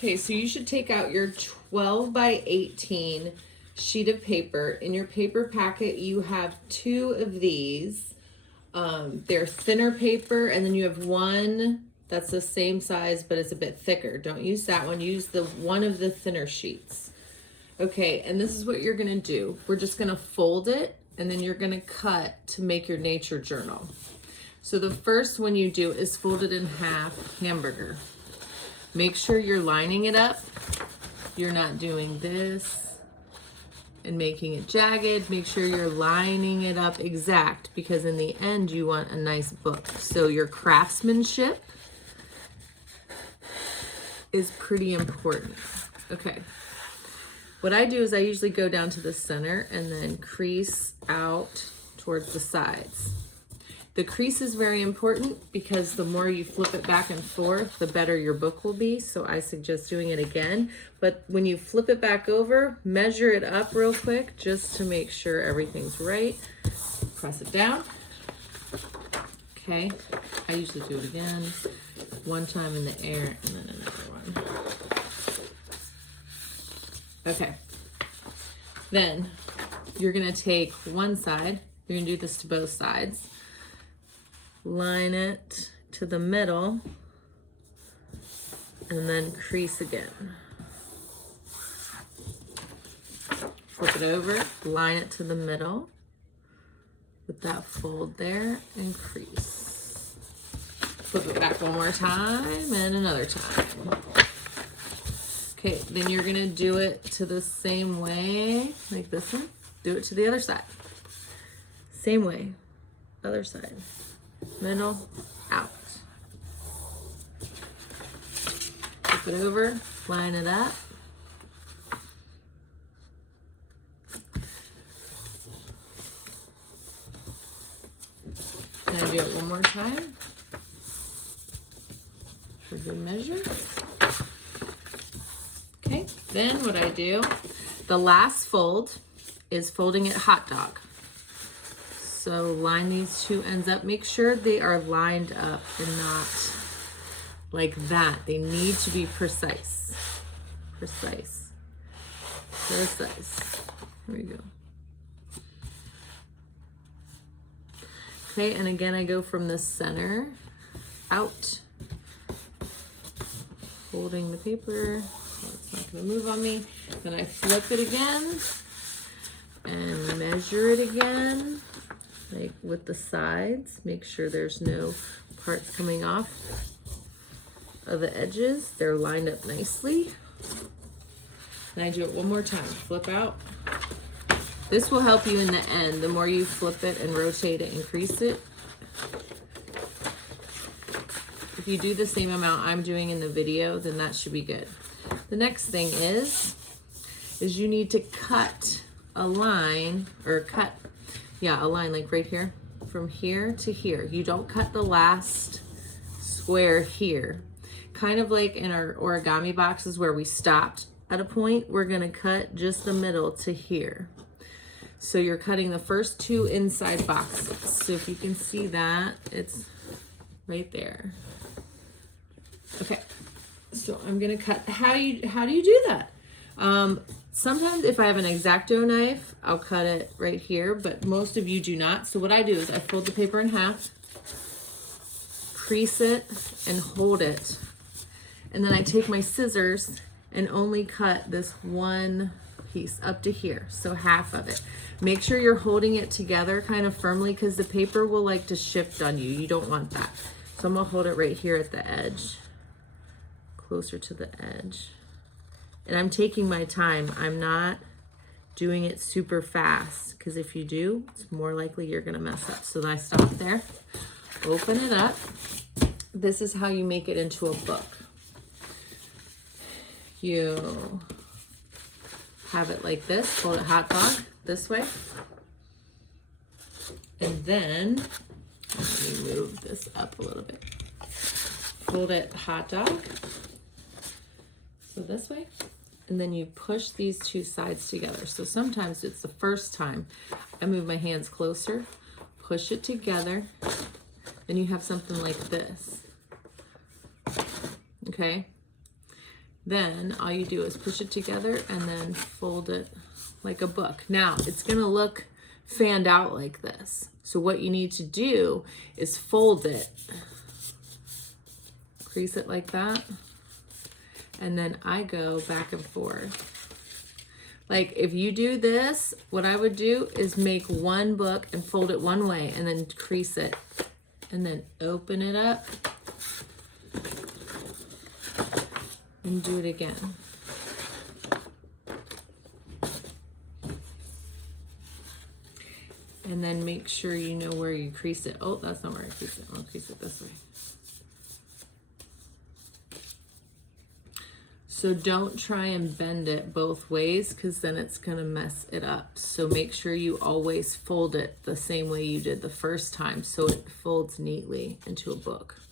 Okay, so you should take out your 12 by 18 sheet of paper. In your paper packet, you have 2 of these. They're thinner paper, and then you have one that's the same size, but it's a bit thicker. Don't use that one. Use the one of the thinner sheets. Okay, and this is what you're gonna do. We're just gonna fold it, and then you're gonna cut to make your nature journal. So the first one you do is fold it in half, hamburger. Make sure you're lining it up. You're not doing this and making it jagged. Make sure you're lining it up exact, because in the end you want a nice book. So your craftsmanship is pretty important. Okay. What I do is I usually go down to the center and then crease out towards the sides. The crease is very important because the more you flip it back and forth, the better your book will be. So I suggest doing it again. But when you flip it back over, measure it up real quick just to make sure everything's right. Press it down. Okay, I usually do it again. One time in the air and then another one. Okay, then you're gonna take one side. You're gonna do this to both sides. Line it to the middle and then crease again. Flip it over, line it to the middle with that fold there and crease. Flip it back one more time and another time. Okay, then you're gonna do it to the same way, like this one. Do it to the other side. Same way, other side. Middle, out. Flip it over, line it up. Can I do it one more time for good measure? Okay, then what I do, the last fold is folding it hot dog. So line these 2 ends up. Make sure they are lined up and not like that. They need to be precise. Precise. Precise. Here we go. Okay, and again, I go from the center out. Holding the paper. So it's not going to move on me. Then I flip it again and measure it again. Like with the sides, make sure there's no parts coming off of the edges. They're lined up nicely. And I do it one more time. Flip out. This will help you in the end. The more you flip it and rotate it and crease it. If you do the same amount I'm doing in the video, then that should be good. The next thing is you need to cut a line, or cut a line like right here, from here to here. You don't cut the last square here. Kind of like in our origami boxes where we stopped at a point, we're gonna cut just the middle to here. So you're cutting the first 2 inside boxes. So if you can see that, it's right there. Okay, so I'm gonna cut. How do you do that? Sometimes if I have an X-Acto knife, I'll cut it right here, but most of you do not. So what I do is I fold the paper in half, crease it, and hold it. And then I take my scissors and only cut this one piece up to here, so half of it. Make sure you're holding it together kind of firmly because the paper will like to shift on you. You don't want that. So I'm gonna hold it right here at the edge, closer to the edge. And I'm taking my time. I'm not doing it super fast, because if you do, it's more likely you're gonna mess up. So then I stop there, open it up. This is how you make it into a book. You have it like this, fold it hot dog this way. And then, let me move this up a little bit. Fold it hot dog, so this way. And then you push these 2 sides together. So sometimes it's the first time I move my hands closer, push it together, then you have something like this. Okay? Then all you do is push it together and then fold it like a book. Now it's gonna look fanned out like this. So what you need to do is fold it, crease it like that, and then I go back and forth. Like if you do this, what I would do is make one book and fold it one way and then crease it and then open it up and do it again. And then make sure you know where you crease it. Oh, that's not where I crease it. I'll crease it this way. So don't try and bend it both ways because then it's gonna mess it up. So make sure you always fold it the same way you did the first time so it folds neatly into a book.